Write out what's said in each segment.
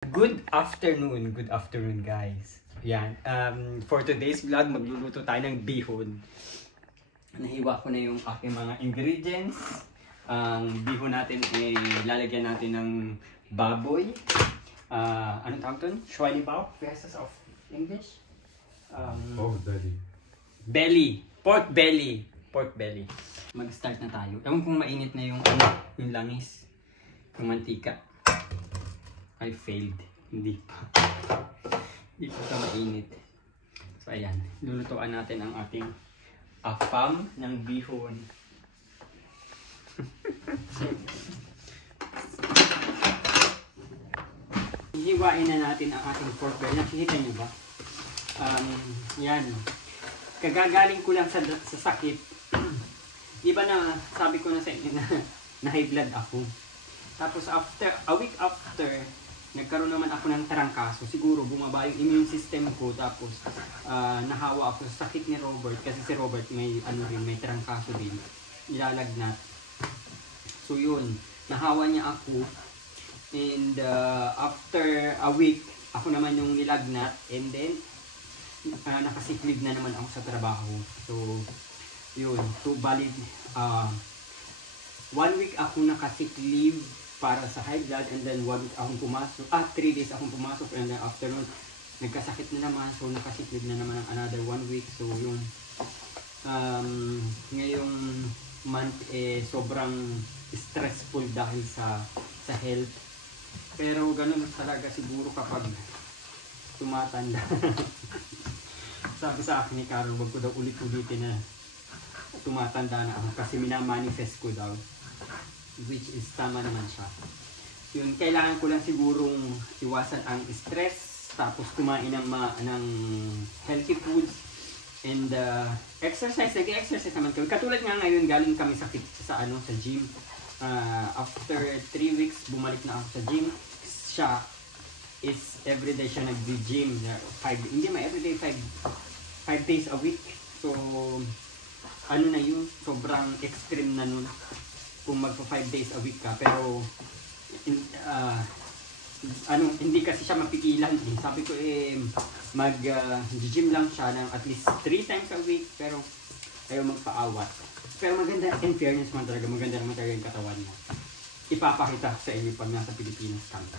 Good afternoon guys. Yan, for today's vlog, magluluto tayo ng bihon. Nahiwa ko na yung aking mga ingredients. Ang bihon natin ay lalagyan natin ng baboy. Anong tawag doon? Schweinebauch? Versus of English? Pork belly. Mag-start na tayo. Ewan kung mainit na yung langis. Yung mantika. I failed. Hindi pa. Hindi pa mainit. So ayan, lulutuan natin ang ating afam ng bihon. Hiwain na natin ang ating pork belly. Nakikita niyo ba? Yan. Kagagaling ko lang sa sakit. Di ba na sabi ko na sa inyo na high blood ako. Tapos a week after, nagkaroon naman ako ng tarangkaso. Siguro bumaba yung immune system ko. Tapos nahawa ako sa sakit ni Robert. Kasi si Robert may tarangkaso din. Nilalagnat. So yun, nahawa niya ako. And after a week, ako naman yung nilagnat. And then, nakasick leave na naman ako sa trabaho. So, yun. So, valid. 1 week ako nakasick leave para sa high blood, and then 1 week akong pumasok, 3 days akong pumasok, and then after nun, nagkasakit na naman, so nakasiklib na naman ang another 1 week, so yun. Ngayong month, sobrang stressful dahil sa health, pero ganun talaga siguro kapag tumatanda. Sabi sa akin ni Carol, wag ko daw ulit-ulitin na tumatanda na ako, kasi minamanifest ko daw. Which is tama naman siya. Yun, kailangan ko lang sigurong iwasan ang stress, tapos kumain ng healthy foods, and exercise. Nag-exercise naman kami. Katulad nga ngayon, galing kami sa gym. After 3 weeks, bumalik na ako sa gym. Siya is everyday siya nag-gym. Hindi ma everyday, 5 days a week. So, ano na yun? Sobrang extreme na nun. Kung magpo 5 days a week ka, pero hindi kasi siya mapigilan. Sabi ko mag-gym lang siya ng at least 3 times a week, pero ayaw magpaawat. Pero maganda, in fairness man talaga, maganda naman talaga yung katawan mo. Ipapakita sa inyo pag nasa Pilipinas kami.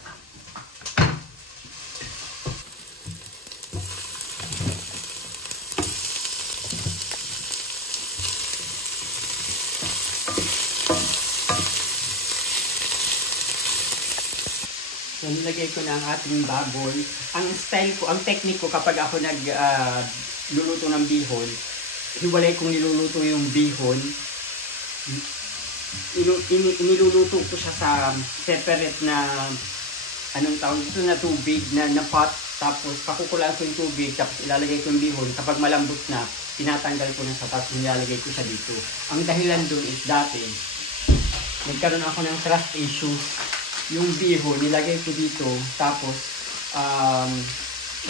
So, nilagay ko na ang ating baboy. Ang style ko, ang technique ko kapag ako luluto ng bihon, hiwalay kong niluluto yung bihon. Iniluluto ko siya sa separate na, anong tawag dito, na tubig, na pot. Tapos, pakukulaan ko yung tubig, tapos ilalagay ko yung bihon. Kapag malambot na, tinatanggal ko na sa tapos nilalagay ko siya dito. Ang dahilan dun is dati, nagkaroon ako ng trust issues. Yung bihon, nilagay ko dito, tapos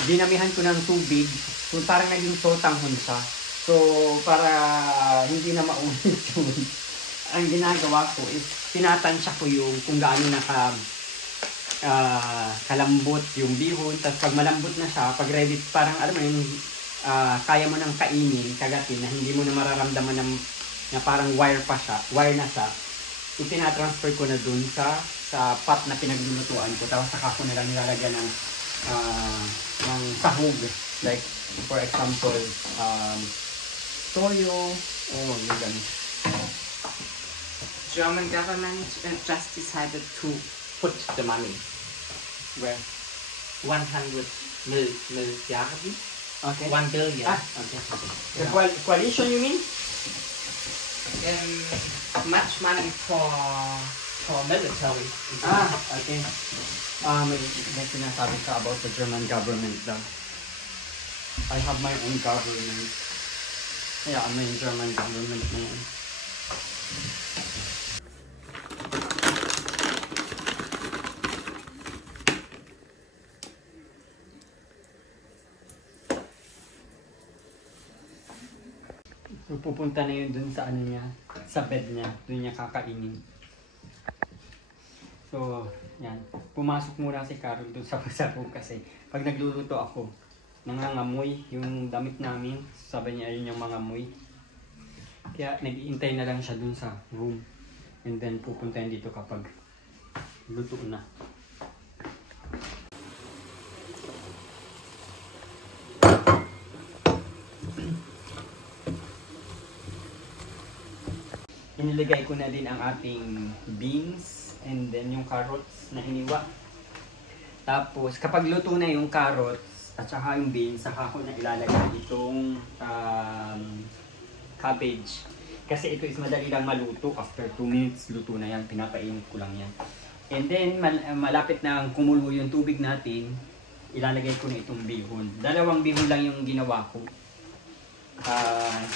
dinamihan ko ng tubig, so parang naging sotanghon siya. So, para hindi na maulit yun, ang ginagawa ko is, tinatansya ko yung kung gaano kalambot yung bihon, tapos pag malambot na siya, pag ready, parang alam mo yung kaya mo nang kainin, kagatin, na hindi mo na mararamdaman na parang wire na siya, so tinatransfer ko na dun sa pot na pinaglulutuan ko, tapos saka ko nilang nilalagyan ng sahog, like for example toyo, yung ganun. German government just decided to put the money where 100 milliarden, Okay. 1 billion. Okay. The coalition, you mean? Much money for military. Okay. May sinasabi ka about the German government daw. I have my own government. Kaya may German government na yan. So, pupunta na yun dun sa sa bed niya. Dun niya kakainin. So, Yan. Pumasok muna si Carol dun sa pasako kasi pag nagluluto ako, nangangamoy yung damit namin. Sabi niya ayun yung mga amoy. Kaya nag-iintay na lang siya dun sa room. And then pupuntahin dito kapag luto na. Iniligay ko na din ang ating beans and then yung carrots na hiniwa. Tapos kapag luto na yung carrots at saka yung beans, saka ko na ilalagay itong cabbage. Kasi ito is madali lang maluto. After 2 minutes, luto na yan. Pinapainit ko lang yan. And then malapit na kumulo yung tubig natin, ilalagay ko na itong bihon. 2 bihon lang yung ginawa ko.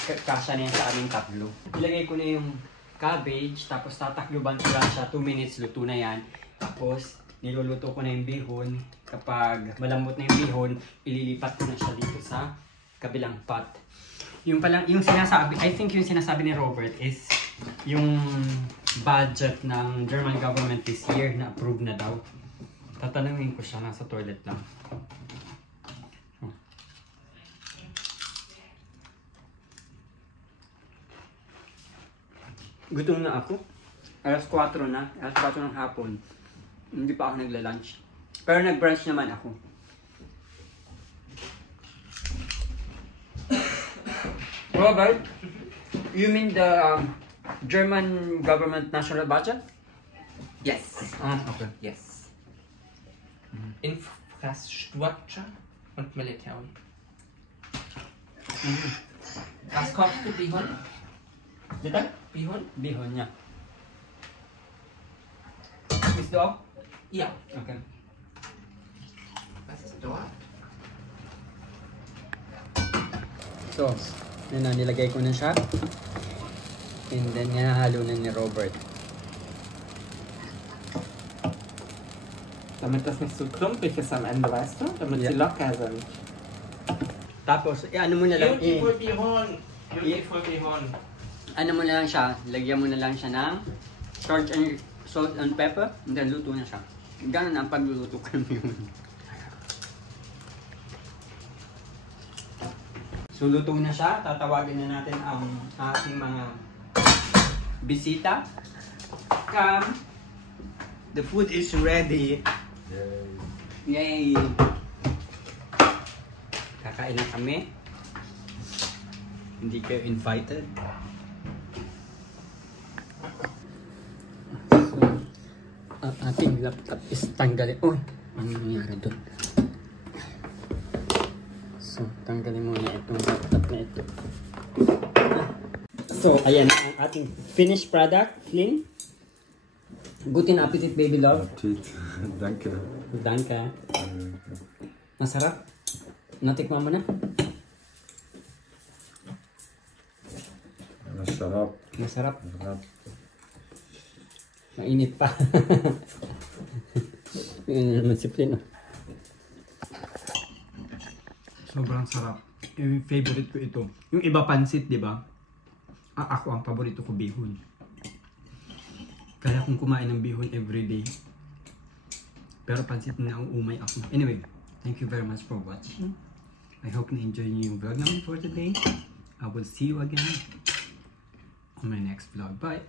Kasya na yan sa aming tatlo. Ilagay ko na yung cabbage, tapos tatakluban ko lang siya, 2 minutes, luto na yan. Tapos, niluluto ko na yung bihon. Kapag malambot na yung bihon, ililipat ko na siya dito sa kabilang pot. Yung sinasabi, I think yung sinasabi ni Robert is yung budget ng German government this year na approve na daw. Tatanungin ko siya, nasa toilet lang. Gutom na ako. Alas 4 na. Alas 4 ng hapon. Hindi pa ako nagla-lunch. Pero nag-brunch naman ako. Robert, you mean the German government national budget? Yes. Okay. Yes. Infrastructure und Military. Was kochst du, Bihon? Dito? Bihon? Bihon niya. Is dog? Ja. Okay. Was ist dort? So, yun na, nilagay ko na siya. And then, hinahalo na ni Robert. Damit das nicht so klumpig ist am Ende, weißt du? Damit Ja. sie locker sind. Tapos, ano mo na lang, Beautiful Bihon! Beautiful Bihon! ano mo na lang siya, lagyan mo na lang siya ng salt and pepper, and then luto na siya. Ganun ang pagluluto ko ng bihon. So, luto na siya. Tatawagin na natin ang ating mga bisita. Come! The food is ready. Yay! Kakain na kami. Hindi kayo invited. So, ang ating laptop is tanggalin. Oh! Ano nangyari doon? So, tanggalin muna itong laptop na ito. So, ayan ang ating finished product. Clean. Guten Appetit, baby love. Appetit. Danke. Danke. Masarap? Natikman mo na? Masarap. Masarap. Masarap. Mainit pa. Yun naman si Plino. Sobrang sarap. Yung favorite ko ito. Yung iba pansit, di ba? Ako ang paborito ko bihon. Kaya kung kumain ng bihon everyday. Pero pansit na umay ako. Anyway, thank you very much for watching. I hope na-enjoy niyo yung vlog namin for today. I will see you again on my next vlog. Bye!